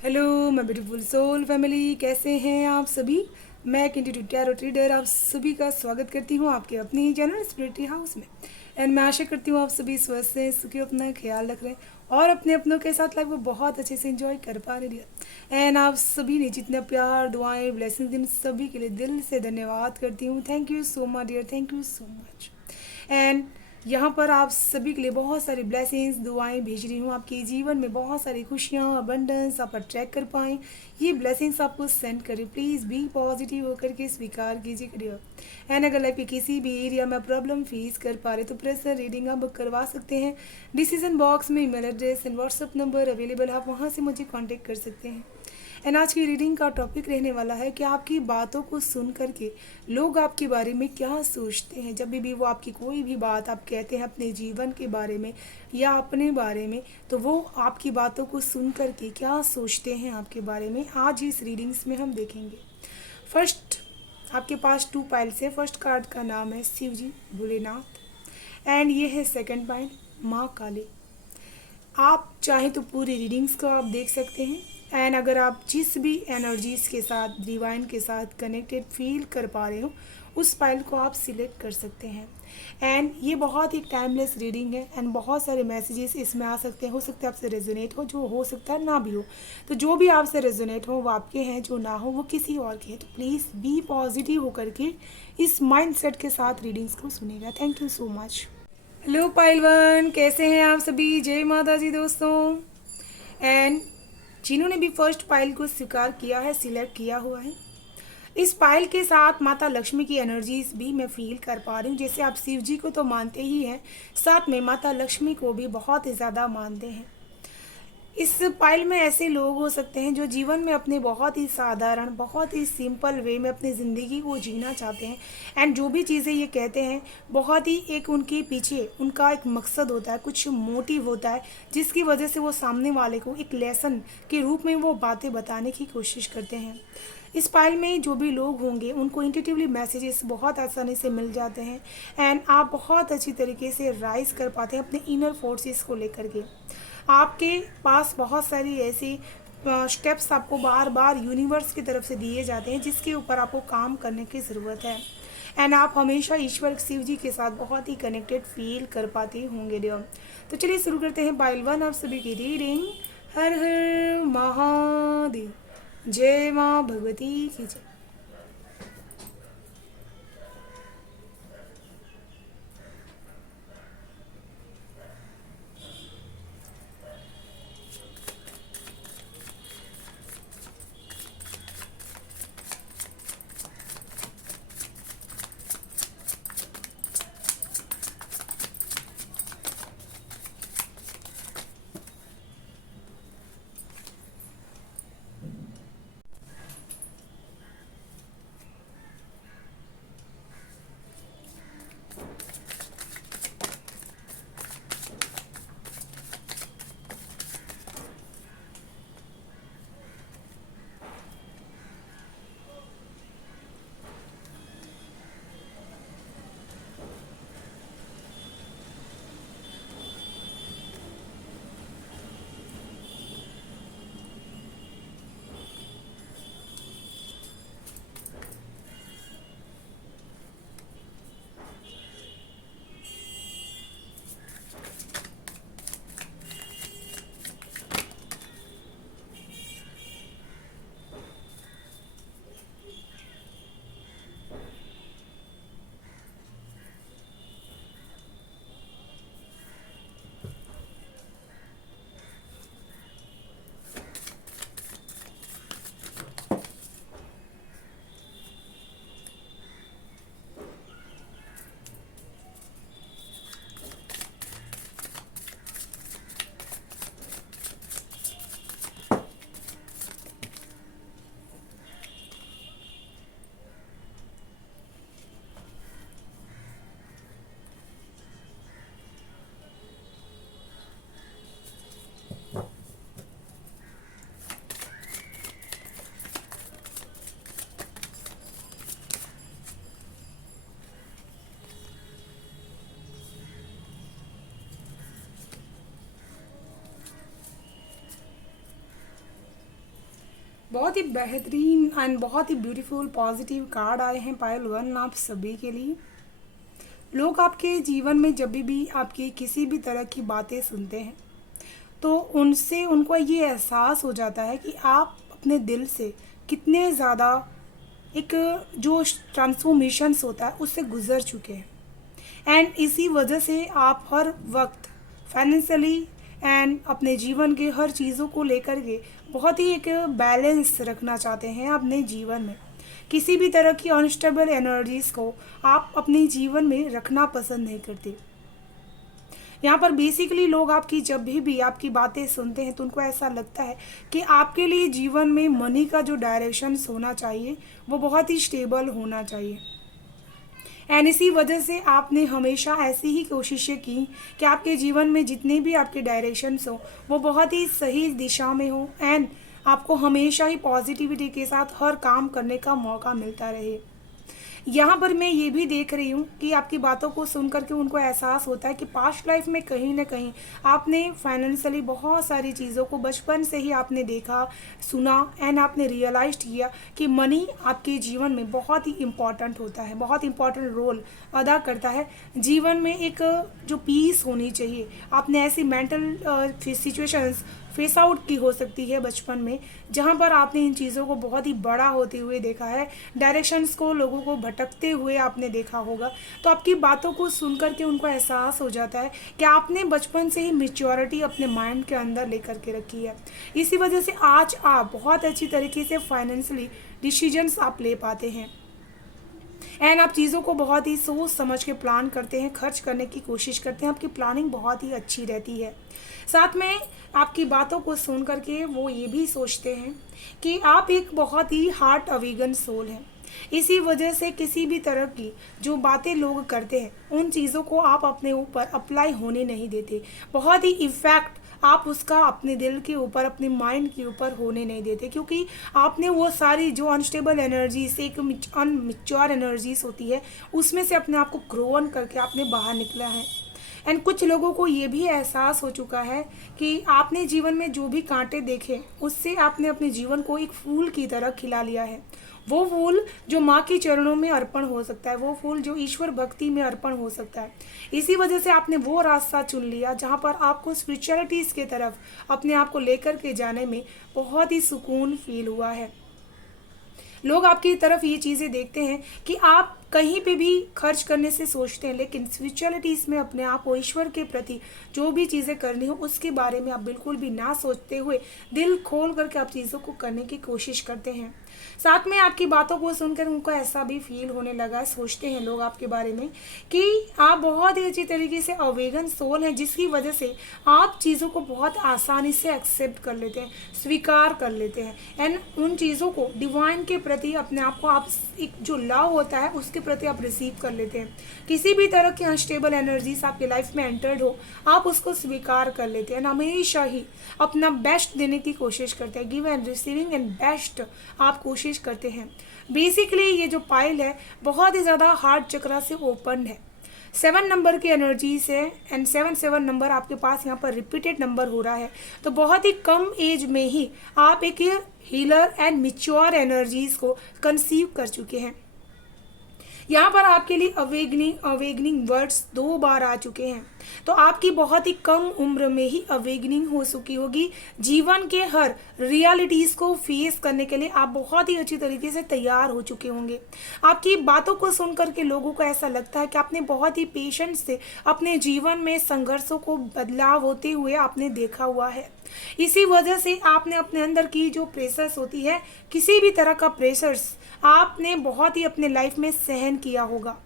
Hello मैं beautiful soul family, कैसे हैं आप सभी। मैं किंटी टैरो ट्रेडर आप सभी का स्वागत करती हूँ आपके अपने ही चैनल स्पिरिटी हाउस में। एंड मैं आशा करती हूँ आप सभी स्वस्थ हैं, सुखी, अपना ख्याल रख रहे हैं और अपने अपनों के साथ लाइफ को बहुत अच्छे से एंजॉय कर पा रहे हैं। एंड आप सभी ने जितना प्यार, दुआएं, ब्लेसिंग्स दी, सभी के लिए दिल से धन्यवाद करती हूँ। Thank you so much dear, thank you so much. And यहाँ पर आप सभी के लिए बहुत सारी ब्लेसिंग्स, दुआएं भेज रही हूँ। आपके जीवन में बहुत सारी खुशियाँ, अबंडेंस आप अट्रैक्ट कर पाएँ, ये ब्लेसिंग्स आपको सेंड करें। प्लीज़ बी पॉजिटिव होकर के स्वीकार कीजिए करिए। एंड अगर लाइफ के किसी भी एरिया में प्रॉब्लम फेस कर पा रहे तो पर्सनल रीडिंग आप बुक करवा सकते हैं। डिसीजन बॉक्स में email address and WhatsApp number available है, आप वहाँ से मुझे कॉन्टेक्ट कर सकते हैं। एंड आज की रीडिंग का टॉपिक रहने वाला है कि आपकी बातों को सुन करके लोग आपके बारे में क्या सोचते हैं। जब भी वो आपकी कोई भी बात आप कहते हैं अपने जीवन के बारे में या अपने बारे में, तो वो आपकी बातों को सुन करके क्या सोचते हैं आपके बारे में, आज इस रीडिंग्स में हम देखेंगे। फर्स्ट, आपके पास 2 पाइल्स है। फर्स्ट कार्ड का नाम है शिव जी भोलेनाथ एंड ये है सेकंड पाइल माँ काली। आप चाहें तो पूरी रीडिंग्स को आप देख सकते हैं। एंड अगर आप जिस भी एनर्जीज के साथ, डिवाइन के साथ कनेक्टेड फील कर पा रहे हो, उस फाइल को आप सिलेक्ट कर सकते हैं। एंड ये बहुत ही टाइमलेस रीडिंग है एंड बहुत सारे मैसेजेस इसमें आ सकते हैं। हो सकता है आपसे रेजोनेट हो, जो हो सकता है ना भी हो। तो जो भी आपसे रेजोनेट हो वो आपके हैं, जो ना हो वो किसी और के हैं। तो प्लीज़ बी पॉजिटिव होकर के इस माइंड सेट के साथ रीडिंग्स को सुनेगा। Thank you so much. Hello pile one, कैसे हैं आप सभी। जय माता जी दोस्तों। एंड जिन्होंने भी फर्स्ट पाइल को स्वीकार किया है, सिलेक्ट किया हुआ है, इस पाइल के साथ माता लक्ष्मी की एनर्जीज भी मैं फील कर पा रही हूँ। जैसे आप शिव जी को तो मानते ही हैं, साथ में माता लक्ष्मी को भी बहुत ही ज़्यादा मानते हैं। इस पाइल में ऐसे लोग हो सकते हैं जो जीवन में अपने बहुत ही साधारण, बहुत ही सिंपल वे में अपनी ज़िंदगी को जीना चाहते हैं। एंड जो भी चीज़ें ये कहते हैं, बहुत ही एक उनके पीछे उनका एक मकसद होता है, कुछ मोटिव होता है, जिसकी वजह से वो सामने वाले को एक लेसन के रूप में वो बातें बताने की कोशिश करते हैं। इस पाइल में जो भी लोग होंगे उनको इंट्यूटिवली मैसेजेस बहुत आसानी से मिल जाते हैं। एंड आप बहुत अच्छी तरीके से राइज कर पाते हैं अपने इनर फोर्सेस को लेकर के। आपके पास बहुत सारी ऐसी स्टेप्स आपको बार बार यूनिवर्स की तरफ से दिए जाते हैं, जिसके ऊपर आपको काम करने की ज़रूरत है। एंड आप हमेशा ईश्वर शिव जी के साथ बहुत ही कनेक्टेड फील कर पाते होंगे डियर। तो चलिए शुरू करते हैं पाइल 1 आप सभी की रीडिंग। हर हर महादेव, जय माँ भगवती की जय। बहुत ही बेहतरीन एंड बहुत ही ब्यूटीफुल पॉजिटिव कार्ड आए हैं पायल वन आप सभी के लिए। लोग आपके जीवन में जब भी आपकी किसी भी तरह की बातें सुनते हैं तो उनसे उनको ये एहसास हो जाता है कि आप अपने दिल से कितने ज़्यादा एक जो ट्रांसफॉर्मेशंस होता है उससे गुजर चुके हैं। एंड इसी वजह से आप हर वक्त फाइनेंशियली एंड अपने जीवन के हर चीज़ों को लेकर के बहुत ही एक बैलेंस रखना चाहते हैं अपने जीवन में। किसी भी तरह की अनस्टेबल एनर्जीज़ को आप अपने जीवन में रखना पसंद नहीं करते। यहाँ पर बेसिकली लोग आपकी जब भी आपकी बातें सुनते हैं तो उनको ऐसा लगता है कि आपके लिए जीवन में मनी का जो डायरेक्शंस होना चाहिए वो बहुत ही स्टेबल होना चाहिए। एंड इसी वजह से आपने हमेशा ऐसी ही कोशिशें की कि आपके जीवन में जितने भी आपके डायरेक्शंस हो वो बहुत ही सही दिशा में हो एंड आपको हमेशा ही पॉजिटिविटी के साथ हर काम करने का मौका मिलता रहे। यहाँ पर मैं ये भी देख रही हूँ कि आपकी बातों को सुन करके उनको एहसास होता है कि पास्ट लाइफ में कहीं ना कहीं आपने फाइनेंशियली बहुत सारी चीज़ों को बचपन से ही आपने देखा सुना एंड आपने रियलाइज किया कि मनी आपके जीवन में बहुत ही इम्पॉर्टेंट होता है, बहुत इम्पॉर्टेंट रोल अदा करता है। जीवन में एक जो पीस होनी चाहिए, आपने ऐसी मेंटल सिचुएशंस फेस आउट की हो सकती है बचपन में जहाँ पर आपने इन चीज़ों को बहुत ही बड़ा होते हुए देखा है, डायरेक्शंस को लोगों को भटकते हुए आपने देखा होगा। तो आपकी बातों को सुन कर के उनको एहसास हो जाता है कि आपने बचपन से ही मैच्योरिटी अपने माइंड के अंदर लेकर के रखी है। इसी वजह से आज आप बहुत अच्छी तरीके से फाइनेंशियली डिसीजंस आप ले पाते हैं एंड आप चीज़ों को बहुत ही सोच समझ के प्लान करते हैं, खर्च करने की कोशिश करते हैं, आपकी प्लानिंग बहुत ही अच्छी रहती है। साथ में आपकी बातों को सुन करके वो ये भी सोचते हैं कि आप एक बहुत ही हार्ट अवेगन सोल हैं। इसी वजह से किसी भी तरह की जो बातें लोग करते हैं उन चीज़ों को आप अपने ऊपर अप्लाई होने नहीं देते, बहुत ही इफ़ेक्ट आप उसका अपने दिल के ऊपर अपने माइंड के ऊपर होने नहीं देते, क्योंकि आपने वो सारी जो अनस्टेबल एनर्जीज एक अनमिच्योर एनर्जीज होती है उसमें से अपने आप को ग्रोन करके आपने बाहर निकला है। एंड कुछ लोगों को ये भी एहसास हो चुका है कि आपने जीवन में जो भी कांटे देखे उससे आपने अपने जीवन को एक फूल की तरह खिला लिया है। वो फूल जो माँ के चरणों में अर्पण हो सकता है, वो फूल जो ईश्वर भक्ति में अर्पण हो सकता है। इसी वजह से आपने वो रास्ता चुन लिया जहाँ पर आपको स्पिरिचुअलिटीज़ के तरफ अपने आप को लेकर के जाने में बहुत ही सुकून फील हुआ है। लोग आपकी तरफ ये चीज़ें देखते हैं कि आप कहीं पे भी खर्च करने से सोचते हैं, लेकिन स्पिरिचुअलिटीज़ में अपने आप को ईश्वर के प्रति जो भी चीज़ें करनी हो उसके बारे में आप बिल्कुल भी ना सोचते हुए दिल खोल करके आप चीज़ों को करने की कोशिश करते हैं। साथ में आपकी बातों को सुनकर उनको ऐसा भी फील होने लगा है, सोचते हैं लोग आपके बारे में कि आप बहुत ही अच्छी तरीके से अवेगन सोल हैं, जिसकी वजह से आप चीज़ों को बहुत आसानी से एक्सेप्ट कर लेते हैं, स्वीकार कर लेते हैं एंड उन चीज़ों को डिवाइन के प्रति अपने आप को आप एक जो लव होता है उसके प्रति आप रिसीव कर लेते हैं। किसी भी तरह की अनस्टेबल एनर्जीज आपके लाइफ में एंटर्ड हो आप उसको स्वीकार कर लेते हैं, हमेशा ही अपना बेस्ट देने की कोशिश करते हैं, give and receiving end best आप कोशिश करते हैं। बेसिकली ये जो पाइल है बहुत ही ज़्यादा हार्ट चक्रा से ओपन है, 7 नंबर की एनर्जी से एंड 7 नंबर आपके पास यहाँ पर रिपीटेड नंबर हो रहा है। तो बहुत ही कम एज में ही आप एक हीलर एंड मैच्योर एनर्जीज को कंसीव कर चुके हैं। यहाँ पर आपके लिए अवेगनिंग वर्ड्स 2 बार आ चुके हैं। तो आपकी बहुत ही कम उम्र में ही अवेगनिंग हो चुकी होगी। जीवन के हर रियलिटीज़ को फेस करने के लिए आप बहुत ही अच्छी तरीके से तैयार हो चुके होंगे। आपकी बातों को सुन करके लोगों को ऐसा लगता है कि आपने बहुत ही पेशेंस से अपने जीवन में संघर्षों को बदलाव होते हुए आपने देखा हुआ है। इसी वजह से आपने अपने अंदर की जो प्रेशर्स होती है, किसी भी तरह का प्रेशर्स आपने बहुत ही अपने लाइफ में सहन किया होगा।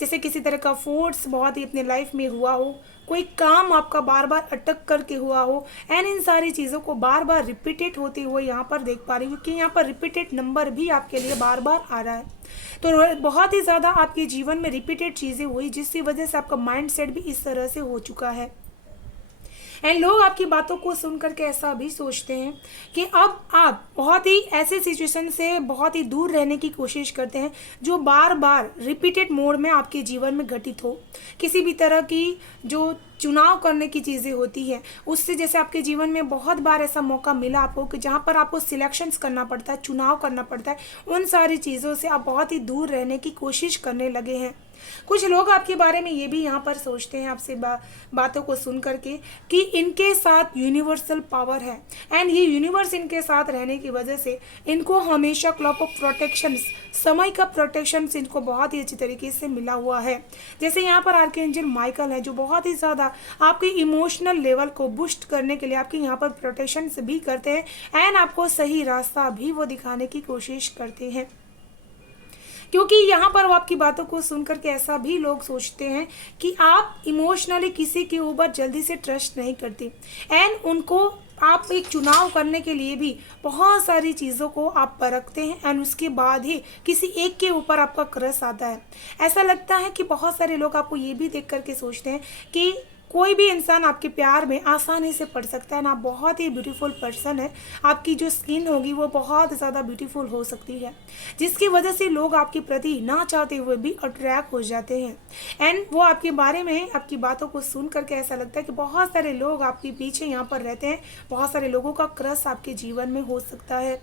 जैसे किसी तरह का फोर्स बहुत ही अपने लाइफ में हुआ हो, कोई काम आपका बार बार अटक करके हुआ हो एंड इन सारी चीज़ों को बार बार रिपीटेड होते हुए यहाँ पर देख पा रही हूँ कि यहाँ पर रिपीटेड नंबर भी आपके लिए बार बार आ रहा है। तो बहुत ही ज़्यादा आपके जीवन में रिपीटेड चीज़ें हुई जिसकी वजह से आपका माइंड सेट भी इस तरह से हो चुका है। एंड लोग आपकी बातों को सुन करके ऐसा भी सोचते हैं कि अब आप बहुत ही ऐसे सिचुएशन से बहुत ही दूर रहने की कोशिश करते हैं जो बार बार रिपीटेड मोड में आपके जीवन में घटित हो। किसी भी तरह की जो चुनाव करने की चीज़ें होती है, उससे जैसे आपके जीवन में बहुत बार ऐसा मौका मिला आपको कि जहाँ पर आपको सिलेक्शंस करना पड़ता है, चुनाव करना पड़ता है, उन सारी चीज़ों से आप बहुत ही दूर रहने की कोशिश करने लगे हैं। कुछ लोग आपके बारे में ये भी यहाँ पर सोचते हैं आपसे बातों को सुन करके कि इनके साथ यूनिवर्सल पावर है, एंड ये यूनिवर्स इनके साथ रहने की वजह से इनको हमेशा क्लॉक ऑफ प्रोटेक्शन, समय का प्रोटेक्शन इनको बहुत ही अच्छी तरीके से मिला हुआ है। जैसे यहाँ पर आर्कएंजल माइकल है जो बहुत ही ज़्यादा आपके इमोशनल लेवल को बूस्ट करने के लिए आपके यहाँ पर प्रोटेक्शन भी करते हैं, एंड आपको सही रास्ता भी वो दिखाने की कोशिश करते हैं। क्योंकि यहाँ पर वो आपकी बातों को सुन करके ऐसा भी लोग सोचते हैं कि आप इमोशनली किसी के ऊपर जल्दी से ट्रस्ट नहीं करते, एंड उनको आप एक चुनाव करने के लिए भी बहुत सारी चीज़ों को आप परखते हैं, एंड उसके बाद ही किसी एक के ऊपर आपका क्रश आता है। ऐसा लगता है कि बहुत सारे लोग आपको ये भी देख करके सोचते हैं कि कोई भी इंसान आपके प्यार में आसानी से पड़ सकता है ना, बहुत ही ब्यूटीफुल पर्सन है, आपकी जो स्किन होगी वो बहुत ज़्यादा ब्यूटीफुल हो सकती है, जिसकी वजह से लोग आपके प्रति ना चाहते हुए भी अट्रैक्ट हो जाते हैं, एंड वो आपके बारे में आपकी बातों को सुन करके ऐसा लगता है कि बहुत सारे लोग आपके पीछे यहाँ पर रहते हैं, बहुत सारे लोगों का क्रश आपके जीवन में हो सकता है।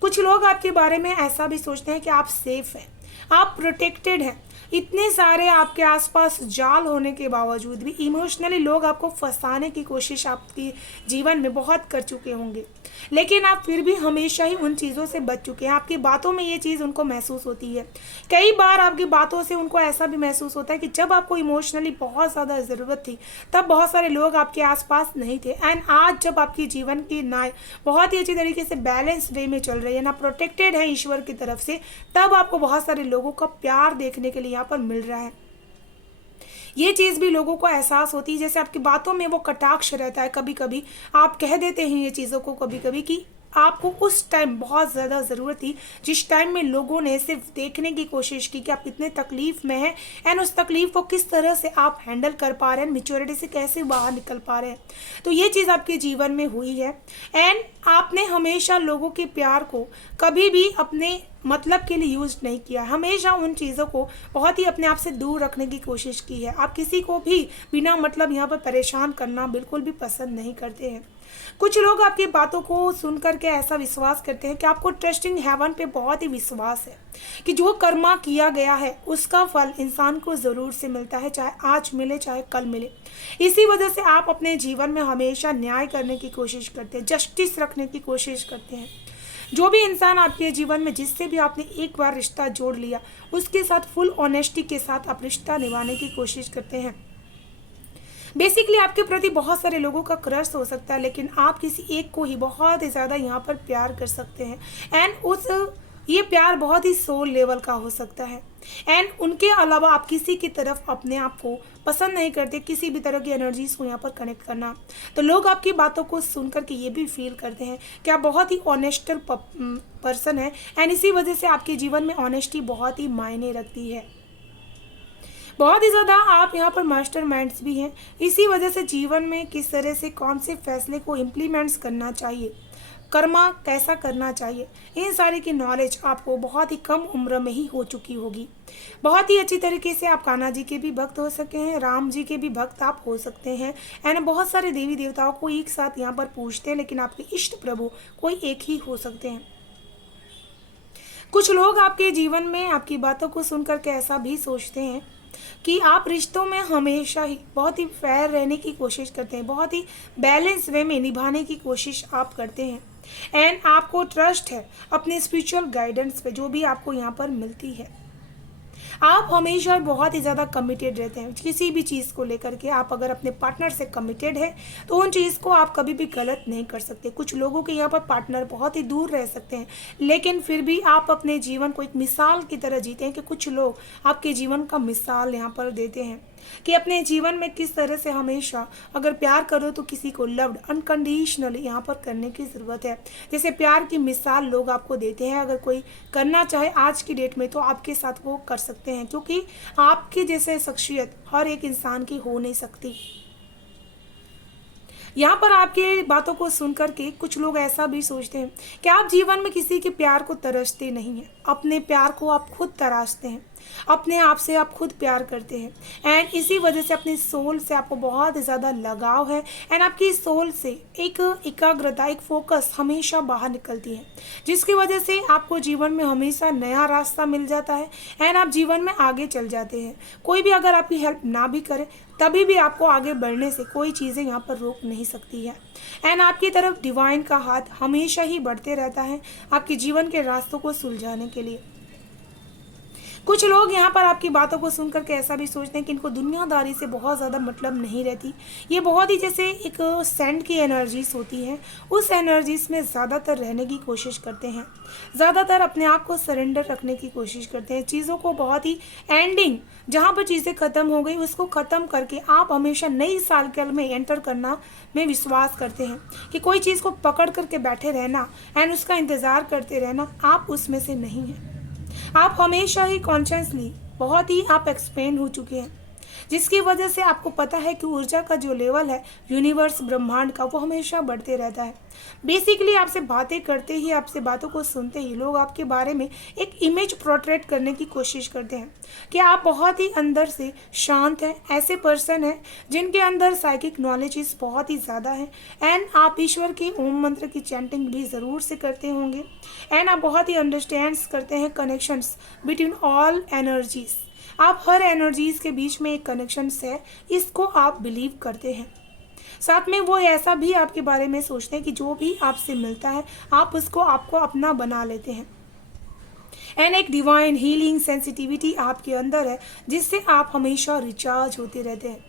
कुछ लोग आपके बारे में ऐसा भी सोचते हैं कि आप सेफ हैं, आप प्रोटेक्टेड हैं। इतने सारे आपके आसपास जाल होने के बावजूद भी इमोशनली लोग आपको फंसाने की कोशिश आपके जीवन में बहुत कर चुके होंगे, लेकिन आप फिर भी हमेशा ही उन चीज़ों से बच चुके हैं। आपकी बातों में ये चीज़ उनको महसूस होती है। कई बार आपकी बातों से उनको ऐसा भी महसूस होता है कि जब आपको इमोशनली बहुत ज़्यादा ज़रूरत थी तब बहुत सारे लोग आपके आसपास नहीं थे, एंड आज जब आपके जीवन की ना बहुत ही अच्छी तरीके से बैलेंस वे में चल रही है, ना प्रोटेक्टेड है ईश्वर की तरफ से, तब आपको बहुत सारे लोगों का प्यार देखने के लिए यहाँ पर मिल रहा है। ये चीज़ भी लोगों को एहसास होती है, जैसे आपकी बातों में वो कटाक्ष रहता है। कभी कभी आप कह देते हैं ये चीज़ों को कभी कभी कि आपको उस टाइम बहुत ज़्यादा ज़रूरत थी, जिस टाइम में लोगों ने सिर्फ देखने की कोशिश की कि आप कितने तकलीफ़ में हैं, एंड उस तकलीफ़ को किस तरह से आप हैंडल कर पा रहे हैं, मैच्योरिटी से कैसे बाहर निकल पा रहे हैं। तो ये चीज़ आपके जीवन में हुई है, एंड आपने हमेशा लोगों के प्यार को कभी भी अपने मतलब के लिए यूज नहीं किया, हमेशा उन चीज़ों को बहुत ही अपने आप से दूर रखने की कोशिश की है। आप किसी को भी बिना मतलब यहाँ पर परेशान करना बिल्कुल भी पसंद नहीं करते हैं। कुछ लोग आपकी बातों को सुन करके ऐसा विश्वास करते हैं कि आपको ट्रस्टिंग हेवन पे बहुत ही विश्वास है कि जो कर्मा किया गया है उसका फल इंसान को ज़रूर से मिलता है, चाहे आज मिले चाहे कल मिले। इसी वजह से आप अपने जीवन में हमेशा न्याय करने की कोशिश करते हैं, जस्टिस रखने की कोशिश करते हैं। जो भी इंसान आपके जीवन में जिससे भी आपने एक बार रिश्ता जोड़ लिया उसके साथ फुल ऑनेस्टी के साथ आप रिश्ता निभाने की कोशिश करते हैं। बेसिकली आपके प्रति बहुत सारे लोगों का क्रश हो सकता है, लेकिन आप किसी एक को ही बहुत ही ज़्यादा यहाँ पर प्यार कर सकते हैं, एंड ये प्यार बहुत ही सोल लेवल का हो सकता है, एंड उनके अलावा आप किसी की तरफ अपने आप को पसंद नहीं करते, किसी भी तरह की एनर्जीज को यहाँ पर कनेक्ट करना। तो लोग आपकी बातों को सुन करके ये भी फील करते हैं कि आप बहुत ही ऑनेस्टल पर्सन है, एंड इसी वजह से आपके जीवन में ऑनेस्टी बहुत ही मायने रखती है। बहुत ही ज़्यादा आप यहाँ पर मास्टर माइंड्स भी हैं। इसी वजह से जीवन में किस तरह से कौन से फैसले को इम्प्लीमेंट्स करना चाहिए, कर्मा कैसा करना चाहिए, इन सारी की नॉलेज आपको बहुत ही कम उम्र में ही हो चुकी होगी। बहुत ही अच्छी तरीके से आप कान्हा जी के भी भक्त हो सके हैं, राम जी के भी भक्त आप हो सकते हैं, एंड बहुत सारे देवी देवताओं को एक साथ यहाँ पर पूजते हैं, लेकिन आपके इष्ट प्रभु कोई एक ही हो सकते हैं। कुछ लोग आपके जीवन में आपकी बातों को सुनकर के ऐसा भी सोचते हैं कि आप रिश्तों में हमेशा ही बहुत ही फेयर रहने की कोशिश करते हैं, बहुत ही बैलेंस वे में निभाने की कोशिश आप करते हैं, एंड आपको ट्रस्ट है अपने स्पिरिचुअल गाइडेंस पे जो भी आपको यहाँ पर मिलती है। आप हमेशा बहुत ही ज़्यादा कमिटेड रहते हैं किसी भी चीज़ को लेकर के। आप अगर अपने पार्टनर से कमिटेड है तो उन चीज़ को आप कभी भी गलत नहीं कर सकते। कुछ लोगों के यहाँ पर पार्टनर बहुत ही दूर रह सकते हैं, लेकिन फिर भी आप अपने जीवन को एक मिसाल की तरह जीते हैं कि कुछ लोग आपके जीवन का मिसाल यहाँ पर देते हैं कि अपने जीवन में किस तरह से हमेशा अगर प्यार करो तो किसी को लव्ड अनकंडीशनली यहाँ पर करने की ज़रूरत है। जैसे प्यार की मिसाल लोग आपको देते हैं, अगर कोई करना चाहे आज की डेट में तो आपके साथ वो कर सकते हैं, क्योंकि आपकी जैसे शख्सियत हर एक इंसान की हो नहीं सकती। यहाँ पर आपके बातों को सुनकर के कुछ लोग ऐसा भी सोचते हैं कि आप जीवन में किसी के प्यार को तरसते नहीं हैं, अपने प्यार को आप खुद तराशते हैं। अपने आप से आप खुद प्यार करते हैं एंड इसी वजह से अपनी सोल से आपको बहुत ज़्यादा लगाव है एंड आपकी सोल से एक एकाग्रता, एक फोकस हमेशा बाहर निकलती है, जिसकी वजह से आपको जीवन में हमेशा नया रास्ता मिल जाता है एंड आप जीवन में आगे चल जाते हैं। कोई भी अगर आपकी हेल्प ना भी करे तभी भी आपको आगे बढ़ने से कोई चीज़ें यहाँ पर रोक नहीं सकती है एंड आपकी तरफ डिवाइन का हाथ हमेशा ही बढ़ते रहता है आपके जीवन के रास्तों को सुलझाने के लिए। कुछ लोग यहाँ पर आपकी बातों को सुन करके ऐसा भी सोचते हैं कि इनको दुनियादारी से बहुत ज़्यादा मतलब नहीं रहती। ये बहुत ही जैसे एक सेंड की एनर्जीज होती हैं, उस एनर्जीज में ज़्यादातर रहने की कोशिश करते हैं, ज़्यादातर अपने आप को सरेंडर रखने की कोशिश करते हैं, चीज़ों को बहुत ही एंडिंग जहाँ पर चीज़ें ख़त्म हो गई उसको ख़त्म करके आप हमेशा नई साइकिल में एंटर करना में विश्वास करते हैं कि कोई चीज़ को पकड़ करके बैठे रहना एंड उसका इंतज़ार करते रहना, आप उसमें से नहीं हैं। आप हमेशा ही कॉन्शियसली बहुत ही आप एक्सपेंड हो चुके हैं, जिसकी वजह से आपको पता है कि ऊर्जा का जो लेवल है यूनिवर्स ब्रह्मांड का वो हमेशा बढ़ते रहता है। बेसिकली आपसे बातें करते ही, आपसे बातों को सुनते ही लोग आपके बारे में एक इमेज प्रोट्रेट करने की कोशिश करते हैं कि आप बहुत ही अंदर से शांत हैं, ऐसे पर्सन हैं जिनके अंदर साइकिक नॉलेज बहुत ही ज़्यादा है एंड आप ईश्वर के ओम मंत्र की चैंटिंग भी ज़रूर से करते होंगे एंड आप बहुत ही अंडरस्टैंड्स करते हैं कनेक्शंस बिटवीन ऑल एनर्जीज। आप हर एनर्जीज के बीच में एक कनेक्शंस है, इसको आप बिलीव करते हैं। साथ में वो ऐसा भी आपके बारे में सोचते हैं कि जो भी आपसे मिलता है आप उसको आपको अपना बना लेते हैं एंड एक डिवाइन हीलिंग सेंसिटिविटी आपके अंदर है जिससे आप हमेशा रिचार्ज होते रहते हैं।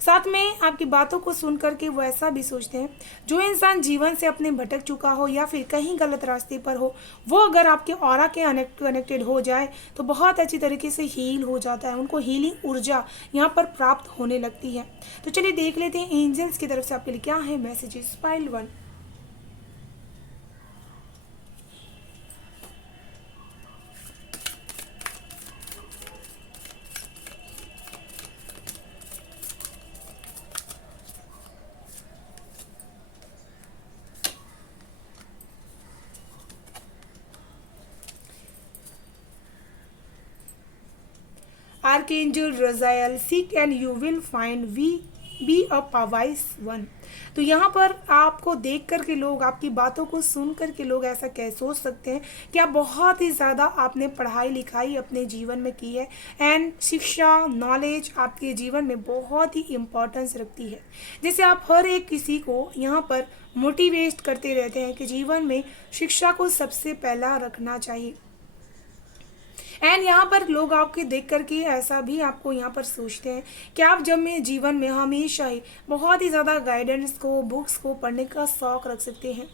साथ में आपकी बातों को सुन करके वो ऐसा भी सोचते हैं, जो इंसान जीवन से अपने भटक चुका हो या फिर कहीं गलत रास्ते पर हो, वो अगर आपके ऑरा के कनेक्टेड हो जाए तो बहुत अच्छी तरीके से हील हो जाता है, उनको हीलिंग ऊर्जा यहाँ पर प्राप्त होने लगती है। तो चलिए देख लेते हैं एंजल्स की तरफ से आपके लिए क्या है messages. Pile 1, archangel Raziel, seek and you will find, we be a पावाइस वन। तो यहाँ पर आपको देख करके लोग, आपकी बातों को सुन करके लोग ऐसा कह सोच सकते हैं कि आप बहुत ही ज़्यादा आपने पढ़ाई लिखाई अपने जीवन में की है एंड शिक्षा नॉलेज आपके जीवन में बहुत ही इम्पोर्टेंस रखती है। जैसे आप हर एक किसी को यहाँ पर मोटिवेट करते रहते हैं कि जीवन में शिक्षा को सबसे पहला रखना चाहिए एंड यहाँ पर लोग आपके देख करके ऐसा भी आपको यहाँ पर सोचते हैं कि आप जब में जीवन में हमेशा ही बहुत ही ज़्यादा गाइडेंस को, बुक्स को पढ़ने का शौक़ रख सकते हैं।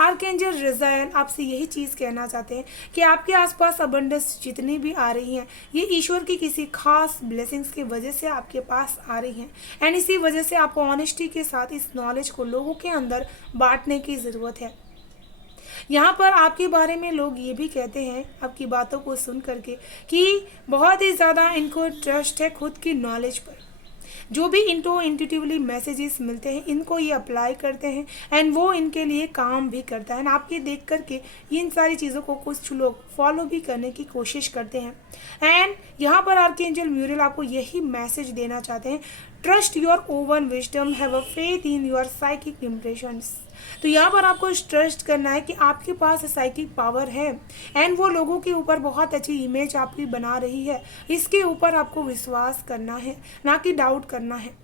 आर्कएंजल रजायल आपसे यही चीज़ कहना चाहते हैं कि आपके आसपास अबंडेंस जितनी भी आ रही हैं, ये ईश्वर की किसी खास ब्लेसिंग्स की वजह से आपके पास आ रही हैं एंड इसी वजह से आपको ऑनेस्टी के साथ इस नॉलेज को लोगों के अंदर बांटने की ज़रूरत है। यहाँ पर आपके बारे में लोग ये भी कहते हैं आपकी बातों को सुन करके कि बहुत ही ज़्यादा इनको ट्रस्ट है खुद की नॉलेज पर। जो भी इनको इंट्यूटिवली मैसेजेस मिलते हैं इनको ये अप्लाई करते हैं एंड वो इनके लिए काम भी करता है। आपके देख करके इन सारी चीज़ों को कुछ लोग फॉलो भी करने की कोशिश करते हैं एंड यहाँ पर आर्कएंजल म्यूरियल आपको यही मैसेज देना चाहते हैं, trust your oven wisdom, have a faith in your psychic impressions. तो यहाँ पर आपको ट्रस्ट करना है कि आपके पास साइकिक पावर है एंड वो लोगों के ऊपर बहुत अच्छी इमेज आपकी बना रही है, इसके ऊपर आपको विश्वास करना है, ना कि डाउट करना है।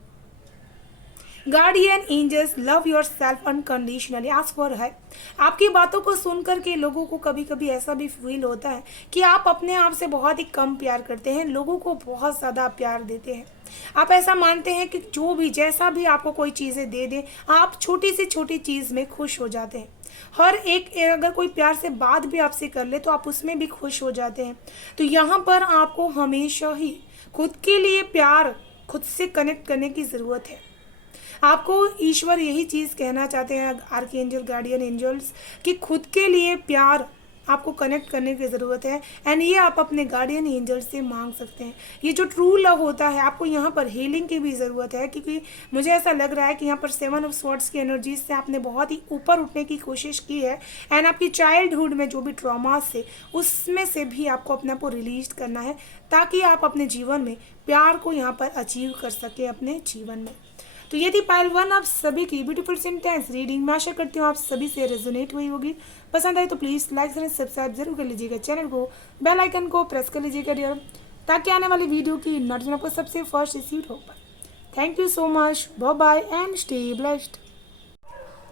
Guardian angels love yourself unconditionally, ask for help. आपकी बातों को सुन करके लोगों को कभी कभी ऐसा भी फील होता है कि आप अपने आप से बहुत ही कम प्यार करते हैं, लोगों को बहुत ज़्यादा प्यार देते हैं। आप ऐसा मानते हैं कि जो भी जैसा भी आपको कोई चीज़ें दे दे, आप छोटी से छोटी चीज़ में खुश हो जाते हैं। हर एक अगर कोई प्यार से बात भी आपसे कर ले तो आप उसमें भी खुश हो जाते हैं। तो यहाँ पर आपको हमेशा ही खुद के लिए प्यार, खुद से कनेक्ट करने की ज़रूरत है। आपको ईश्वर यही चीज़ कहना चाहते हैं आर्कएंजल गार्डियन एंजल्स कि खुद के लिए प्यार आपको कनेक्ट करने की ज़रूरत है। एंड ये आप अपने गार्डियन एंजल से मांग सकते हैं। ये जो ट्रू लव होता है, आपको यहाँ पर हीलिंग की भी ज़रूरत है, क्योंकि मुझे ऐसा लग रहा है कि यहाँ पर 7 ऑफ स्वॉर्ड्स की एनर्जी से आपने बहुत ही ऊपर उठने की कोशिश की है। एंड आपकी चाइल्डहुड में जो भी ट्रॉमास से, उसमें से भी आपको अपने आप को रिलीज करना है, ताकि आप अपने जीवन में प्यार को यहाँ पर अचीव कर सकें अपने जीवन में। तो ये थी पाइल 1 आप सभी की ब्यूटीफुल सेंटेंस रीडिंग। मैं आशा करती हूँ आप सभी से रेजोनेट हुई होगी। पसंद आए तो प्लीज़ लाइक एंड सब्सक्राइब जरूर कर लीजिएगा चैनल को, बेल आइकन को प्रेस कर लीजिएगा डियर, ताकि आने वाली वीडियो की नोटिफिकेशन आपको सबसे फर्स्ट रिसीव हो पाए। Thank you so much, bye bye and stay blessed.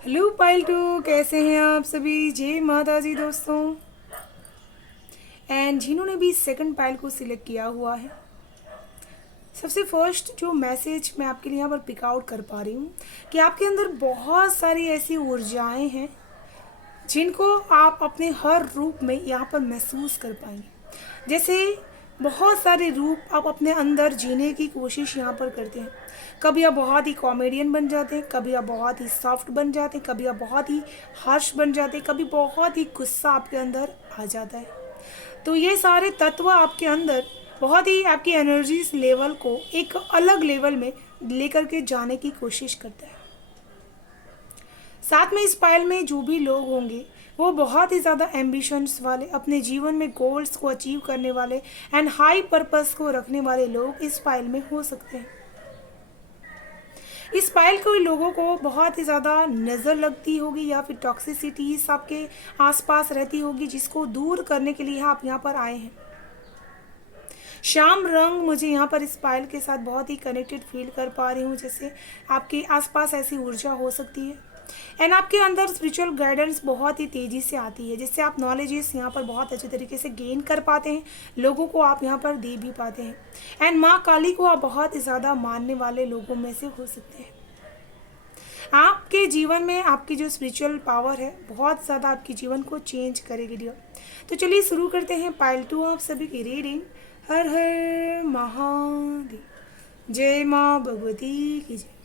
Hello पाइल 2, कैसे हैं आप सभी? जय माता जी दोस्तों। एंड जिन्होंने भी सेकंड पाइल को सिलेक्ट किया हुआ है, सबसे फर्स्ट जो मैसेज मैं आपके लिए यहाँ पर पिक आउट कर पा रही हूँ कि आपके अंदर बहुत सारी ऐसी ऊर्जाएं हैं जिनको आप अपने हर रूप में यहाँ पर महसूस कर पाएंगे। जैसे बहुत सारे रूप आप अपने अंदर जीने की कोशिश यहाँ पर करते हैं। कभी आप बहुत ही कॉमेडियन बन जाते हैं, कभी आप बहुत ही सॉफ्ट बन जाते हैं, कभी आप बहुत ही हार्श बन जाते हैं, कभी बहुत ही गुस्सा आपके अंदर आ जाता है। तो ये सारे तत्व आपके अंदर बहुत ही आपकी एनर्जीज लेवल को एक अलग लेवल में लेकर के जाने की कोशिश करता है। साथ में इस पाइल में जो भी लोग होंगे वो बहुत ही ज़्यादा एम्बिशंस वाले, अपने जीवन में गोल्स को अचीव करने वाले एंड हाई पर्पस को रखने वाले लोग इस पाइल में हो सकते हैं। इस पाइल को लोगों को बहुत ही ज़्यादा नज़र लगती होगी या फिर टॉक्सिसिटीज आपके आसपास रहती होगी, जिसको दूर करने के लिए आप यहाँ पर आए हैं। शाम रंग मुझे यहाँ पर इस पाइल के साथ बहुत ही कनेक्टेड फील कर पा रही हूँ, जैसे आपके आसपास ऐसी ऊर्जा हो सकती है। एंड आपके अंदर स्पिरिचुअल गाइडेंस बहुत ही तेज़ी से आती है, जिससे आप नॉलेजेस यहाँ पर बहुत अच्छे तरीके से गेन कर पाते हैं, लोगों को आप यहाँ पर दे भी पाते हैं। एंड माँ काली को आप बहुत ही ज़्यादा मानने वाले लोगों में से हो सकते हैं। आपके जीवन में आपकी जो स्पिरिचुअल पावर है बहुत ज़्यादा आपके जीवन को चेंज करेगी डियर। तो चलिए शुरू करते हैं पाइल 2 आप सभी की रीडिंग। हर हर महादेव, जय माँ भगवती की जय।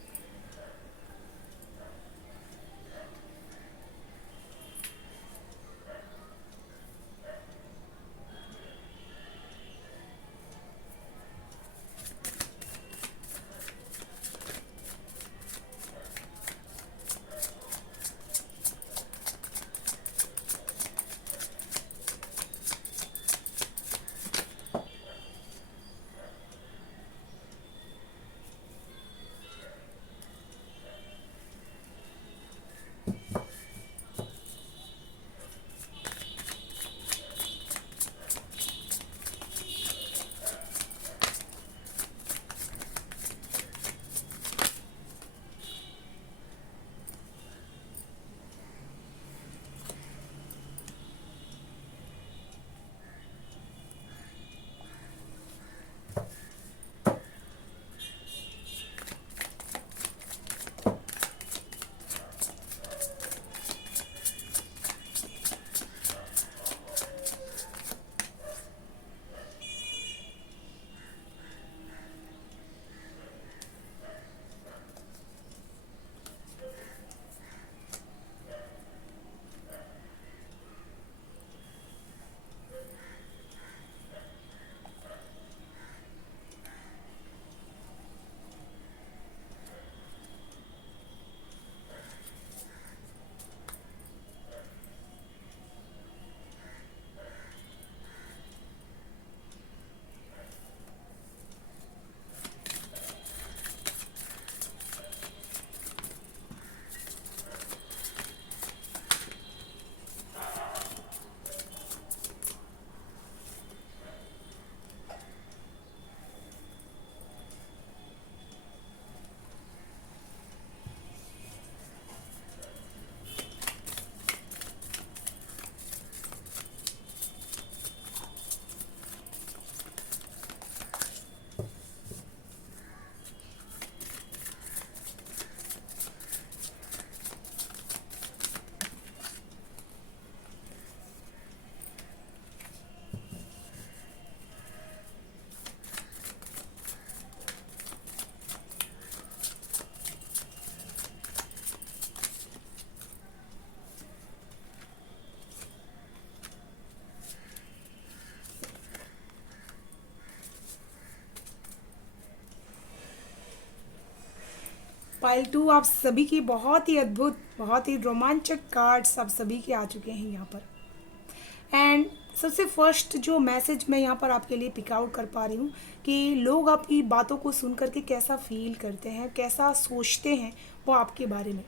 पाइल 2 आप सभी की बहुत ही अद्भुत, बहुत ही रोमांचक कार्ड्स आप सभी के आ चुके हैं यहाँ पर। एंड सबसे फर्स्ट जो मैसेज मैं यहाँ पर आपके लिए पिक आउट कर पा रही हूँ कि लोग आपकी बातों को सुन करके कैसा फील करते हैं, कैसा सोचते हैं वो आपके बारे में।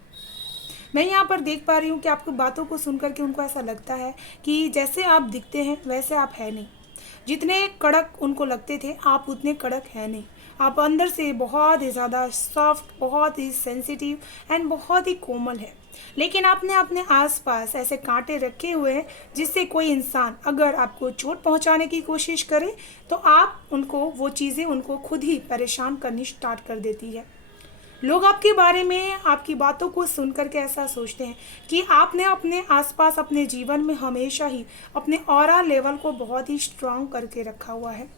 मैं यहाँ पर देख पा रही हूँ कि आपकी बातों को सुन करके उनको ऐसा लगता है कि जैसे आप दिखते हैं वैसे आप है नहीं। जितने कड़क उनको लगते थे आप उतने कड़क है नहीं। आप अंदर से बहुत ही ज़्यादा सॉफ्ट, बहुत ही सेंसिटिव एंड बहुत ही कोमल है। लेकिन आपने अपने आसपास ऐसे कांटे रखे हुए हैं जिससे कोई इंसान अगर आपको चोट पहुंचाने की कोशिश करे तो आप उनको वो चीज़ें उनको खुद ही परेशान करनी स्टार्ट कर देती है। लोग आपके बारे में, आपकी बातों को सुन करके ऐसा सोचते हैं कि आपने अपने आसपास अपने जीवन में हमेशा ही अपने ऑरा लेवल को बहुत ही स्ट्रांग करके रखा हुआ है।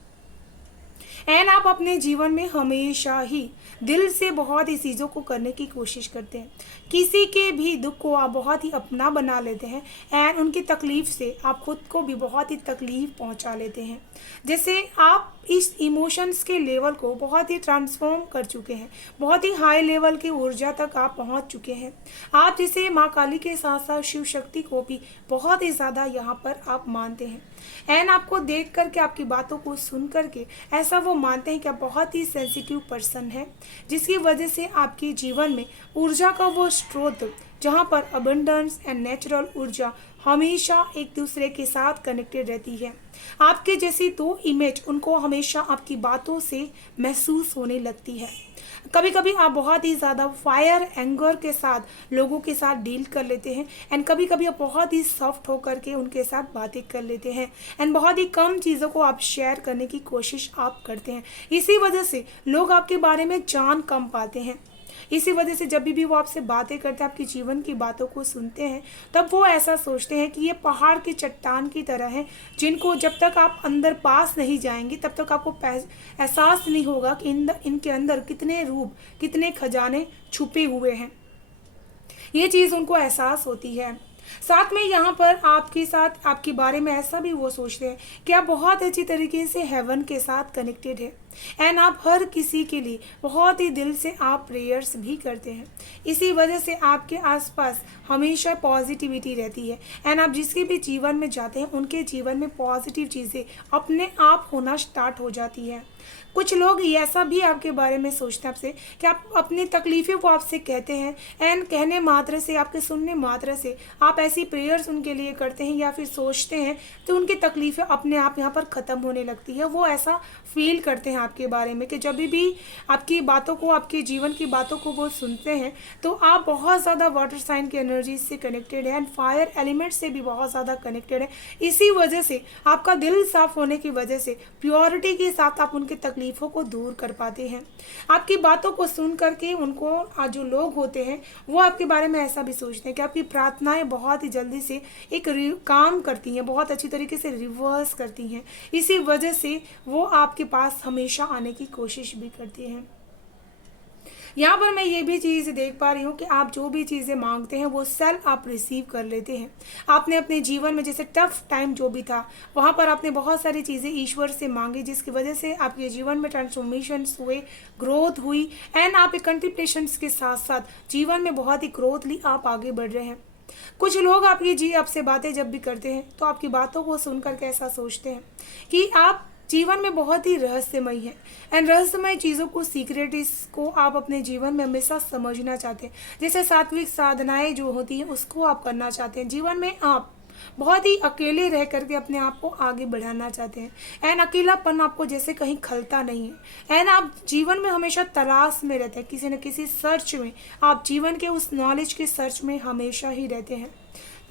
एंड आप अपने जीवन में हमेशा ही दिल से बहुत ही चीज़ों को करने की कोशिश करते हैं। किसी के भी दुख को आप बहुत ही अपना बना लेते हैं एंड उनकी तकलीफ़ से आप खुद को भी बहुत ही तकलीफ़ पहुंचा लेते हैं। जैसे आप इस इमोशंस के लेवल को बहुत ही ट्रांसफॉर्म कर चुके हैं, बहुत ही हाई लेवल की ऊर्जा तक आप पहुंच चुके हैं। आप जिसे माँ काली के साथ साथ शिव शक्ति को भी बहुत ही ज़्यादा यहाँ पर आप मानते हैं। एंड आपको देख करके, आपकी बातों को सुन करके ऐसा वो मानते हैं कि आप बहुत ही सेंसिटिव पर्सन है, जिसकी वजह से आपके जीवन में ऊर्जा का वो स्रोत जहाँ पर अबंडेंस एंड नेचुरल ऊर्जा हमेशा एक दूसरे के साथ कनेक्टेड रहती है। आपके जैसी दो इमेज उनको हमेशा आपकी बातों से महसूस होने लगती है। कभी कभी आप बहुत ही ज़्यादा फायर एंगर के साथ लोगों के साथ डील कर लेते हैं एंड कभी कभी आप बहुत ही सॉफ्ट होकर के उनके साथ बातें कर लेते हैं एंड बहुत ही कम चीज़ों को आप शेयर करने की कोशिश आप करते हैं। इसी वजह से लोग आपके बारे में जान कम पाते हैं। इसी वजह से जब भी वो आपसे बातें करते हैं, आपके जीवन की बातों को सुनते हैं, तब वो ऐसा सोचते हैं कि ये पहाड़ की चट्टान की तरह हैं, जिनको जब तक आप अंदर पास नहीं जाएंगे तब तक आपको एहसास नहीं होगा कि इनके अंदर कितने रूप, कितने खजाने छुपे हुए हैं। ये चीज़ उनको एहसास होती है। साथ में यहाँ पर आपके साथ, आपके बारे में ऐसा भी वो सोचते हैं कि आप बहुत अच्छी तरीके से हेवन के साथ कनेक्टेड है एंड आप हर किसी के लिए बहुत ही दिल से आप प्रेयर्स भी करते हैं। इसी वजह से आपके आसपास हमेशा पॉजिटिविटी रहती है एंड आप जिसके भी जीवन में जाते हैं उनके जीवन में पॉजिटिव चीज़ें अपने आप होना स्टार्ट हो जाती है। कुछ लोग ऐसा भी आपके बारे में सोचते हैं आपसे कि आप अपनी तकलीफ़ें वो आपसे कहते हैं एंड कहने मात्र से, आपके सुनने मात्र से आप ऐसी प्रेयर्स उनके लिए करते हैं या फिर सोचते हैं तो उनकी तकलीफ़ें अपने आप यहाँ पर ख़त्म होने लगती है। वो ऐसा फील करते हैं आपके बारे में कि जब भी आपकी बातों को, आपके जीवन की बातों को वो सुनते हैं तो आप बहुत ज़्यादा वाटर साइन की एनर्जी से कनेक्टेड है एंड फायर एलिमेंट से भी बहुत ज़्यादा कनेक्टेड है। इसी वजह से आपका दिल साफ होने की वजह से प्योरिटी के साथ आप उनकी तकलीफ़ों को दूर कर पाते हैं। आपकी बातों को सुन करके उनको, जो लोग होते हैं वो आपके बारे में ऐसा भी सोचते हैं कि आपकी प्रार्थनाएं बहुत ही जल्दी से एक काम करती हैं, बहुत अच्छी तरीके से रिवर्स करती हैं। इसी वजह से वो आपके पास हमेशा आने की कोशिश भी करती हैं। यहाँ पर मैं ये भी चीज़ देख पा रही हूँ कि आप जो भी चीज़ें मांगते हैं वो सेल्फ आप रिसीव कर लेते हैं। आपने अपने जीवन में जैसे टफ टाइम जो भी था वहाँ पर आपने बहुत सारी चीज़ें ईश्वर से मांगी, जिसकी वजह से आपके जीवन में ट्रांसफॉर्मेशंस हुए, ग्रोथ हुई एंड आप एक कंटिप्लेशंस के साथ साथ जीवन में बहुत ही ग्रोथली आप आगे बढ़ रहे हैं। कुछ लोग आपसे बातें जब भी करते हैं तो आपकी बातों को सुनकर के ऐसा सोचते हैं कि आप जीवन में बहुत ही रहस्यमय है एंड रहस्यमय चीज़ों को, सीक्रेट्स को आप अपने जीवन में हमेशा समझना चाहते हैं। जैसे सात्विक साधनाएं जो होती हैं उसको आप करना चाहते हैं। जीवन में आप बहुत ही अकेले रह करके अपने आप को आगे बढ़ाना चाहते हैं एंड अकेलापन आपको जैसे कहीं खलता नहीं है एंड आप जीवन में हमेशा तलाश में रहते हैं, किसी न किसी सर्च में, आप जीवन के उस नॉलेज के सर्च में हमेशा ही रहते हैं।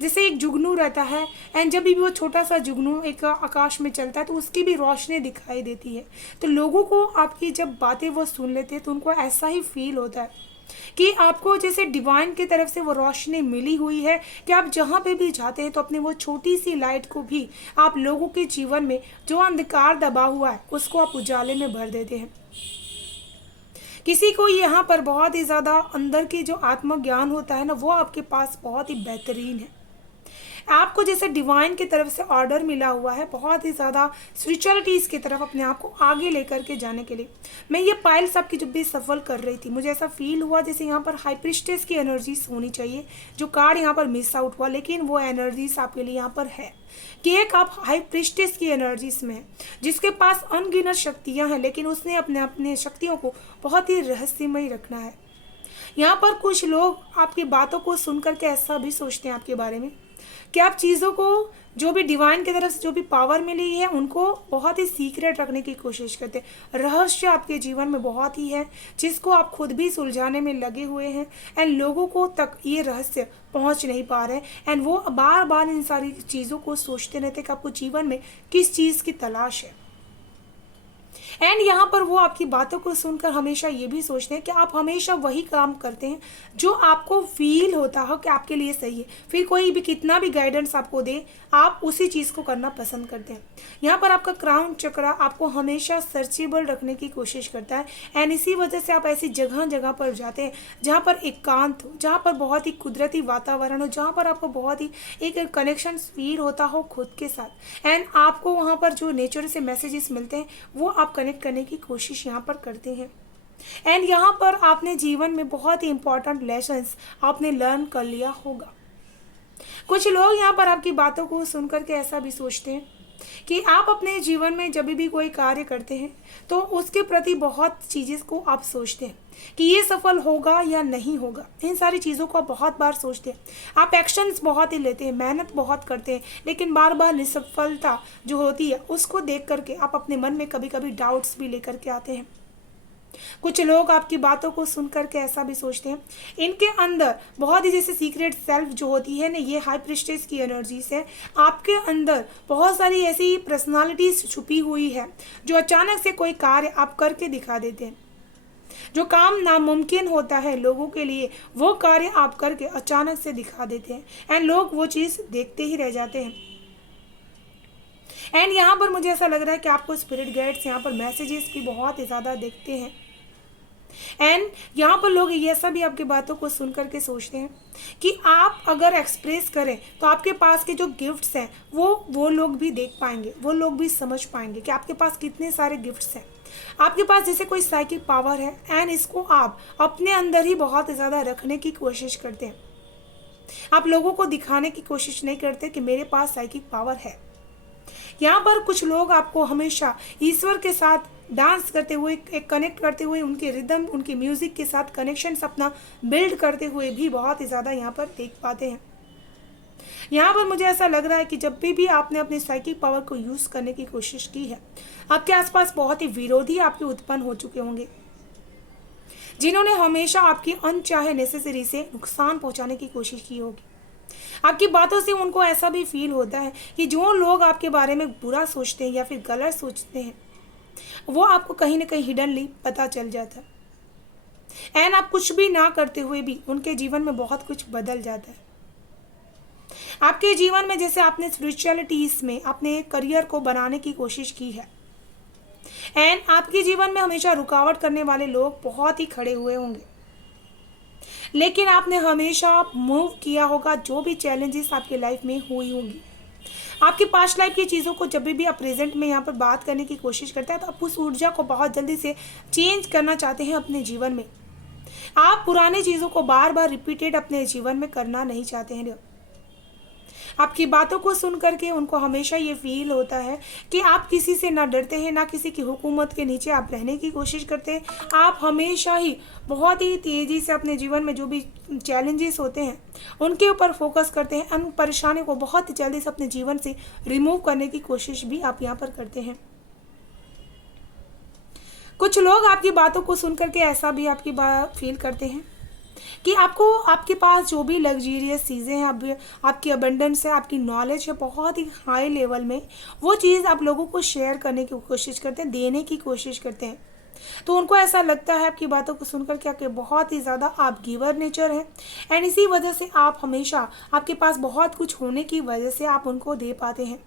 जैसे एक जुगनू रहता है एंड जब भी वो छोटा सा जुगनू एक आकाश में चलता है तो उसकी भी रोशनी दिखाई देती है। तो लोगों को आपकी जब बातें वो सुन लेते हैं तो उनको ऐसा ही फील होता है कि आपको जैसे डिवाइन की तरफ से वो रोशनी मिली हुई है कि आप जहाँ पे भी जाते हैं तो अपनी वो छोटी सी लाइट को भी आप लोगों के जीवन में जो अंधकार दबा हुआ है उसको आप उजाले में भर देते हैं। किसी को यहाँ पर बहुत ही ज़्यादा अंदर की जो आत्मज्ञान होता है ना, वो आपके पास बहुत ही बेहतरीन है आपको जैसे डिवाइन की तरफ से ऑर्डर मिला हुआ है बहुत ही ज़्यादा स्पिरिचुअलिटीज़ की तरफ अपने आप को आगे लेकर के जाने के लिए। मैं ये पाइल्स आपकी जब भी सफल कर रही थी मुझे ऐसा फील हुआ जैसे यहाँ पर हाई प्रिस्टेस की एनर्जीज होनी चाहिए, जो कार्ड यहाँ पर मिस आउट हुआ, लेकिन वो एनर्जीज आपके लिए यहाँ पर है कि एक आप हाई प्रिस्टेस की एनर्जीज में जिसके पास अनगिनत शक्तियाँ हैं, लेकिन उसने अपने अपने शक्तियों को बहुत ही रहस्यमय रखना है। यहाँ पर कुछ लोग आपकी बातों को सुनकर के ऐसा भी सोचते हैं आपके बारे में कि आप चीज़ों को जो भी डिवाइन की तरफ से जो भी पावर मिली है उनको बहुत ही सीक्रेट रखने की कोशिश करते हैं। रहस्य आपके जीवन में बहुत ही है जिसको आप खुद भी सुलझाने में लगे हुए हैं एंड लोगों को तक ये रहस्य पहुंच नहीं पा रहे हैं एंड वो बार बार इन सारी चीज़ों को सोचते रहते कि आपको जीवन में किस चीज़ की तलाश है। एंड यहाँ पर वो आपकी बातों को सुनकर हमेशा ये भी सोचते हैं कि आप हमेशा वही काम करते हैं जो आपको फील होता हो कि आपके लिए सही है। फिर कोई भी कितना भी गाइडेंस आपको दे आप उसी चीज़ को करना पसंद करते हैं। यहाँ पर आपका क्राउन चक्र आपको हमेशा सर्चेबल रखने की कोशिश करता है एंड इसी वजह से आप ऐसी जगह जगह पर जाते हैं जहाँ पर एकांत हो, जहाँ पर बहुत ही कुदरती वातावरण हो, जहाँ पर आपको बहुत ही एक कनेक्शन फील होता हो खुद के साथ एंड आपको वहाँ पर जो नेचर से मैसेजेस मिलते हैं वो आप कनेक्ट करने की कोशिश यहाँ पर करते हैं। एंड यहाँ पर आपने जीवन में बहुत ही इंपॉर्टेंट लेसन्स आपने लर्न कर लिया होगा। कुछ लोग यहाँ पर आपकी बातों को सुनकर के ऐसा भी सोचते हैं कि आप अपने जीवन में जब भी कोई कार्य करते हैं तो उसके प्रति बहुत चीज़ें को आप सोचते हैं कि ये सफल होगा या नहीं होगा। इन सारी चीज़ों को आप बहुत बार सोचते हैं, आप एक्शंस बहुत ही लेते हैं, मेहनत बहुत करते हैं, लेकिन बार बार निसफलता जो होती है उसको देख करके आप अपने मन में कभी कभी डाउट्स भी लेकर के आते हैं। कुछ लोग आपकी बातों को सुन करके ऐसा भी सोचते हैं इनके अंदर बहुत ही जैसे सीक्रेट सेल्फ जो होती है ना, ये हाई प्रिस्टेस की एनर्जीज है। आपके अंदर बहुत सारी ऐसी पर्सनालिटीज छुपी हुई है जो अचानक से कोई कार्य आप करके दिखा देते हैं। जो काम नामुमकिन होता है लोगों के लिए वो कार्य आप करके अचानक से दिखा देते हैं एंड लोग वो चीज़ देखते ही रह जाते हैं। एंड यहाँ पर मुझे ऐसा लग रहा है कि आपको स्पिरिट गाइड्स यहाँ पर मैसेजेस भी बहुत ही ज़्यादा देखते हैं एंड यहाँ पर लोग ये सब भी आपकी बातों को सुन करके सोचते हैं कि आप अगर एक्सप्रेस करें तो आपके पास के जो गिफ्ट्स हैं वो लोग भी देख पाएंगे, वो लोग भी समझ पाएंगे कि आपके पास कितने सारे गिफ्ट्स हैं। आपके पास जैसे कोई साइकिक पावर है एंड इसको आप अपने अंदर ही बहुत ज़्यादा रखने की कोशिश करते हैं। आप लोगों को दिखाने की कोशिश नहीं करते कि मेरे पास साइकिक पावर है। यहाँ पर कुछ लोग आपको हमेशा ईश्वर के साथ डांस करते हुए, एक कनेक्ट करते हुए, उनके रिदम, उनके म्यूज़िक के साथ कनेक्शंस अपना बिल्ड करते हुए भी बहुत ही ज़्यादा यहाँ पर देख पाते हैं। यहाँ पर मुझे ऐसा लग रहा है कि जब भी आपने अपनी साइकिक पावर को यूज़ करने की कोशिश की है आपके आसपास बहुत ही विरोधी आपके उत्पन्न हो चुके होंगे जिन्होंने हमेशा आपकी अनचाहे नेसेसरी से नुकसान पहुँचाने की कोशिश की होगी। आपकी बातों से उनको ऐसा भी फील होता है कि जो लोग आपके बारे में बुरा सोचते हैं या फिर गलत सोचते हैं वो आपको कहीं ना कहीं हिडनली पता चल जाता है एंड आप कुछ भी ना करते हुए भी उनके जीवन में बहुत कुछ बदल जाता है। आपके जीवन में जैसे आपने स्पिरिचुअलिटीज में अपने करियर को बनाने की कोशिश की है एंड आपके जीवन में हमेशा रुकावट करने वाले लोग बहुत ही खड़े हुए होंगे, लेकिन आपने हमेशा मूव किया होगा जो भी चैलेंजेस आपकी लाइफ में हुई होंगी। आपकी पास्ट लाइफ की चीज़ों को जब भी आप प्रेजेंट में यहाँ पर बात करने की कोशिश करते हैं तो आप उस ऊर्जा को बहुत जल्दी से चेंज करना चाहते हैं अपने जीवन में। आप पुरानी चीज़ों को बार बार रिपीटेड अपने जीवन में करना नहीं चाहते हैं। आपकी बातों को सुन करके उनको हमेशा ये फील होता है कि आप किसी से ना डरते हैं, ना किसी की हुकूमत के नीचे आप रहने की कोशिश करते हैं। आप हमेशा ही बहुत ही तेज़ी से अपने जीवन में जो भी चैलेंजेस होते हैं उनके ऊपर फोकस करते हैं। उन परेशानियों को बहुत ही जल्दी से अपने जीवन से रिमूव करने की कोशिश भी आप यहाँ पर करते हैं। कुछ लोग आपकी बातों को सुन करके ऐसा भी आपकी बात फील करते हैं कि आपके पास जो भी लग्जरियस चीज़ें हैं, आपकी अबंडेंस है, आपकी नॉलेज है बहुत ही हाई लेवल में, वो चीज़ आप लोगों को शेयर करने की कोशिश करते हैं, देने की कोशिश करते हैं। तो उनको ऐसा लगता है आपकी बातों को सुनकर क्या कि बहुत ही ज़्यादा आप गिवर नेचर हैं एंड इसी वजह से आप हमेशा आपके पास बहुत कुछ होने की वजह से आप उनको दे पाते हैं।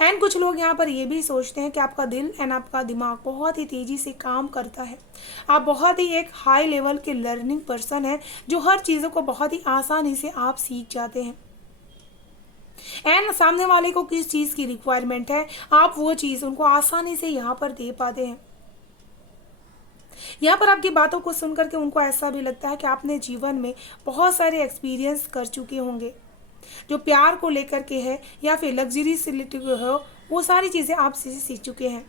एंड कुछ लोग यहाँ पर ये भी सोचते हैं कि आपका दिल एंड आपका दिमाग बहुत ही तेज़ी से काम करता है। आप बहुत ही एक हाई लेवल के लर्निंग पर्सन है जो हर चीज़ों को बहुत ही आसानी से आप सीख जाते हैं। एंड सामने वाले को किस चीज़ की रिक्वायरमेंट है, आप वो चीज़ उनको आसानी से यहाँ पर दे पाते हैं। यहाँ पर आपकी बातों को सुन करके उनको ऐसा भी लगता है कि आपने जीवन में बहुत सारे एक्सपीरियंस कर चुके होंगे, जो प्यार को लेकर के है या फिर लग्जरी से रिलेटेड हो, वो सारी चीज़ें आप से सीख चुके हैं।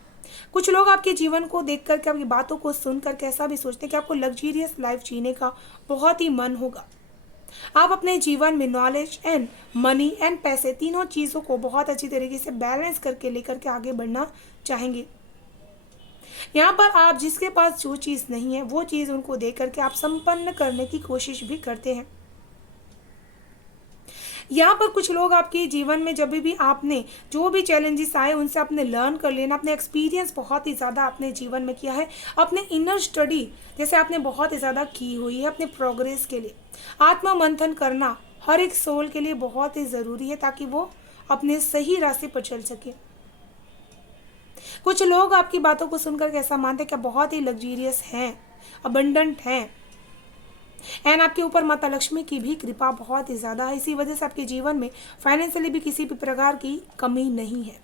कुछ लोग आपके जीवन को देख करके, आपकी बातों को सुन करके ऐसा भी सोचते हैं कि आपको लग्जरियस लाइफ जीने का बहुत ही मन होगा। आप अपने जीवन में नॉलेज एंड मनी एंड पैसे तीनों चीज़ों को बहुत अच्छी तरीके से बैलेंस करके लेकर के आगे बढ़ना चाहेंगे। यहाँ पर आप जिसके पास जो चीज़ नहीं है वो चीज़ उनको दे करके आप संपन्न करने की कोशिश भी करते हैं। यहाँ पर कुछ लोग आपके जीवन में जब भी आपने जो भी चैलेंजेस आए उनसे आपने लर्न कर लेना, अपने एक्सपीरियंस बहुत ही ज़्यादा अपने जीवन में किया है, अपने इनर स्टडी जैसे आपने बहुत ही ज़्यादा की हुई है अपने प्रोग्रेस के लिए। आत्म मंथन करना हर एक सोल के लिए बहुत ही ज़रूरी है ताकि वो अपने सही रास्ते पर चल सके। कुछ लोग आपकी बातों को सुनकर कैसा मानते हैं कि बहुत ही लग्जरियस हैं, अबंडेंट हैं, एंड आपके ऊपर माता लक्ष्मी की भी कृपा बहुत ही ज़्यादा है। इसी वजह से आपके जीवन में फाइनेंशियली भी किसी भी प्रकार की कमी नहीं है।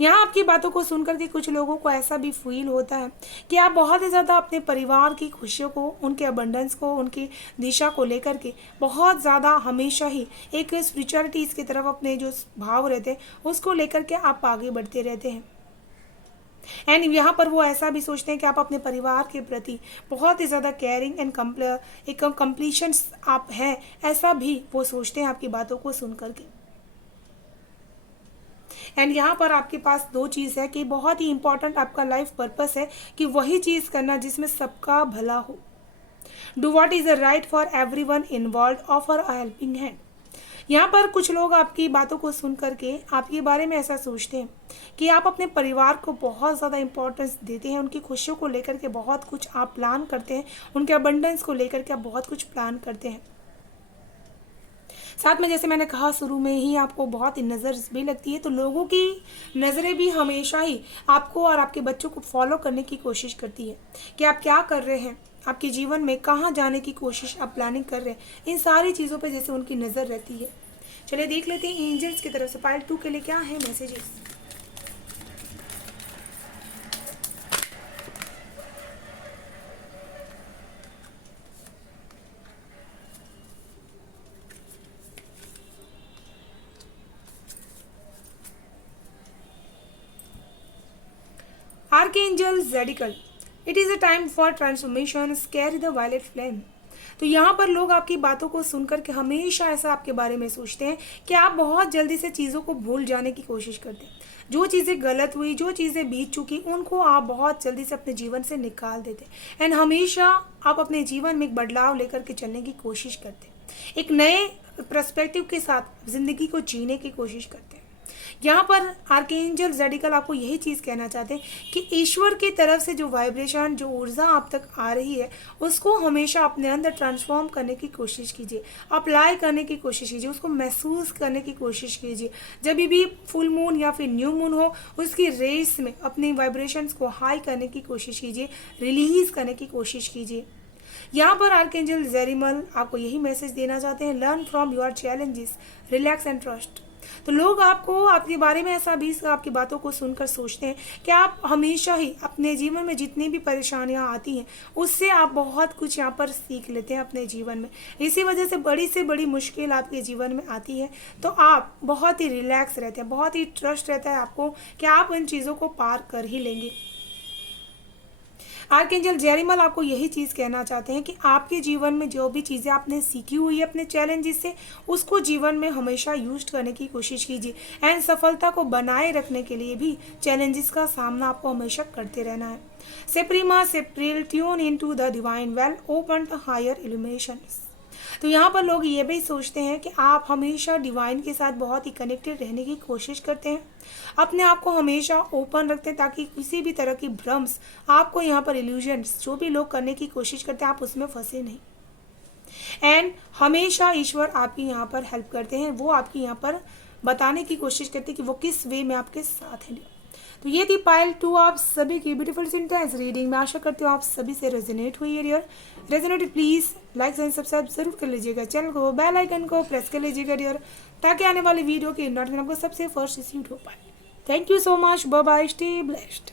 यहाँ आपकी बातों को सुनकर के कुछ लोगों को ऐसा भी फील होता है कि आप बहुत ही ज़्यादा अपने परिवार की खुशियों को, उनके अबंडेंस को, उनकी दिशा को लेकर के बहुत ज़्यादा हमेशा ही एक स्पिरिचुअलिटीज़ की तरफ अपने जो भाव रहते हैं उसको लेकर के आप आगे बढ़ते रहते हैं। एंड यहाँ पर वो ऐसा भी सोचते हैं कि आप अपने परिवार के प्रति बहुत ही ज़्यादा केयरिंग एंड एक कंप्लीशन आप हैं, ऐसा भी वो सोचते हैं आपकी बातों को सुन करके। एंड यहाँ पर आपके पास दो चीज़ है कि बहुत ही इंपॉर्टेंट आपका लाइफ पर्पस है कि वही चीज़ करना जिसमें सबका भला हो। Do what is a right for every one involve, offer a helping hand. यहाँ पर कुछ लोग आपकी बातों को सुन करके आपके बारे में ऐसा सोचते हैं कि आप अपने परिवार को बहुत ज़्यादा इंपॉर्टेंस देते हैं, उनकी खुशियों को लेकर के बहुत कुछ आप प्लान करते हैं, उनके अबंडेंस को लेकर के आप बहुत कुछ प्लान करते हैं। साथ में जैसे मैंने कहा शुरू में ही आपको बहुत ही नज़र भी लगती है, तो लोगों की नज़रें भी हमेशा ही आपको और आपके बच्चों को फॉलो करने की कोशिश करती है कि आप क्या कर रहे हैं, आपके जीवन में कहाँ जाने की कोशिश आप प्लानिंग कर रहे हैं, इन सारी चीज़ों पे जैसे उनकी नज़र रहती है। चलिए देख लेते हैं एंजल्स की तरफ से पार्ट 2 के लिए क्या है messages. Archangel Zadkiel, it is a time for transformation, carry the violet flame. तो यहाँ पर लोग आपकी बातों को सुनकर के हमेशा ऐसा आपके बारे में सोचते हैं कि आप बहुत जल्दी से चीज़ों को भूल जाने की कोशिश करते हैं। जो चीज़ें गलत हुई, जो चीज़ें बीत चुकी, उनको आप बहुत जल्दी से अपने जीवन से निकाल देते हैं एंड हमेशा आप अपने जीवन में एक बदलाव लेकर के चलने की कोशिश करते हैं, एक नए पर्सपेक्टिव के साथ ज़िंदगी को जीने की कोशिश करते हैं। यहाँ पर आर्कएंजल ज़ेडिकल आपको यही चीज़ कहना चाहते हैं कि ईश्वर की तरफ से जो वाइब्रेशन, जो ऊर्जा आप तक आ रही है, उसको हमेशा अपने अंदर ट्रांसफॉर्म करने की कोशिश कीजिए, अप्लाई करने की कोशिश कीजिए, उसको महसूस करने की कोशिश कीजिए। जब भी फुल मून या फिर न्यू मून हो, उसकी रेस में अपनी वाइब्रेशंस को हाई करने की कोशिश कीजिए, रिलीज़ करने की कोशिश कीजिए। यहाँ पर आर्कएंजल ज़ेरिमल आपको यही मैसेज देना चाहते हैं, learn from your challenges, relax and trust. तो लोग आपको आपके बारे में ऐसा भी आपकी बातों को सुनकर सोचते हैं कि आप हमेशा ही अपने जीवन में जितनी भी परेशानियां आती हैं उससे आप बहुत कुछ यहाँ पर सीख लेते हैं अपने जीवन में। इसी वजह से बड़ी मुश्किल आपके जीवन में आती है तो आप बहुत ही रिलैक्स रहते हैं, बहुत ही ट्रस्ट रहता है आपको कि आप इन चीज़ों को पार कर ही लेंगे। आर्कएंजल जेरिमल आपको यही चीज़ कहना चाहते हैं कि आपके जीवन में जो भी चीज़ें आपने सीखी हुई है अपने चैलेंजेस से, उसको जीवन में हमेशा यूज करने की कोशिश कीजिए एंड सफलता को बनाए रखने के लिए भी चैलेंजेस का सामना आपको हमेशा करते रहना है। सेप्रीमा सेप्रिल tune in to the divine well open the higher illuminations. तो यहाँ पर लोग ये भी सोचते हैं कि आप हमेशा डिवाइन के साथ बहुत ही कनेक्टेड रहने की कोशिश करते हैं, अपने आप को हमेशा ओपन रखते हैं ताकि किसी भी तरह की भ्रम्स, आपको यहाँ पर इल्यूजन्स जो भी लोग करने की कोशिश करते हैं आप उसमें फंसे नहीं। एंड हमेशा ईश्वर आपकी यहाँ पर हेल्प करते हैं, वो आपकी यहाँ पर बताने की कोशिश करते हैं कि वो किस वे में आपके साथ हैं। तो ये थी पाइल 2 आप सभी की ब्यूटीफुल सेंटेंस रीडिंग। मैं आशा करती हूँ आप सभी से रेजोनेट हुई है dear. Resonated please like and subscribe जरूर कर लीजिएगा चैनल को, बेल आइकन को प्रेस कर लीजिएगा डियर, ताकि आने वाली वीडियो की नोटिफिकेशन आपको सबसे फर्स्ट रिसीव हो पाए। Thank you so much, bye bye, stay blessed.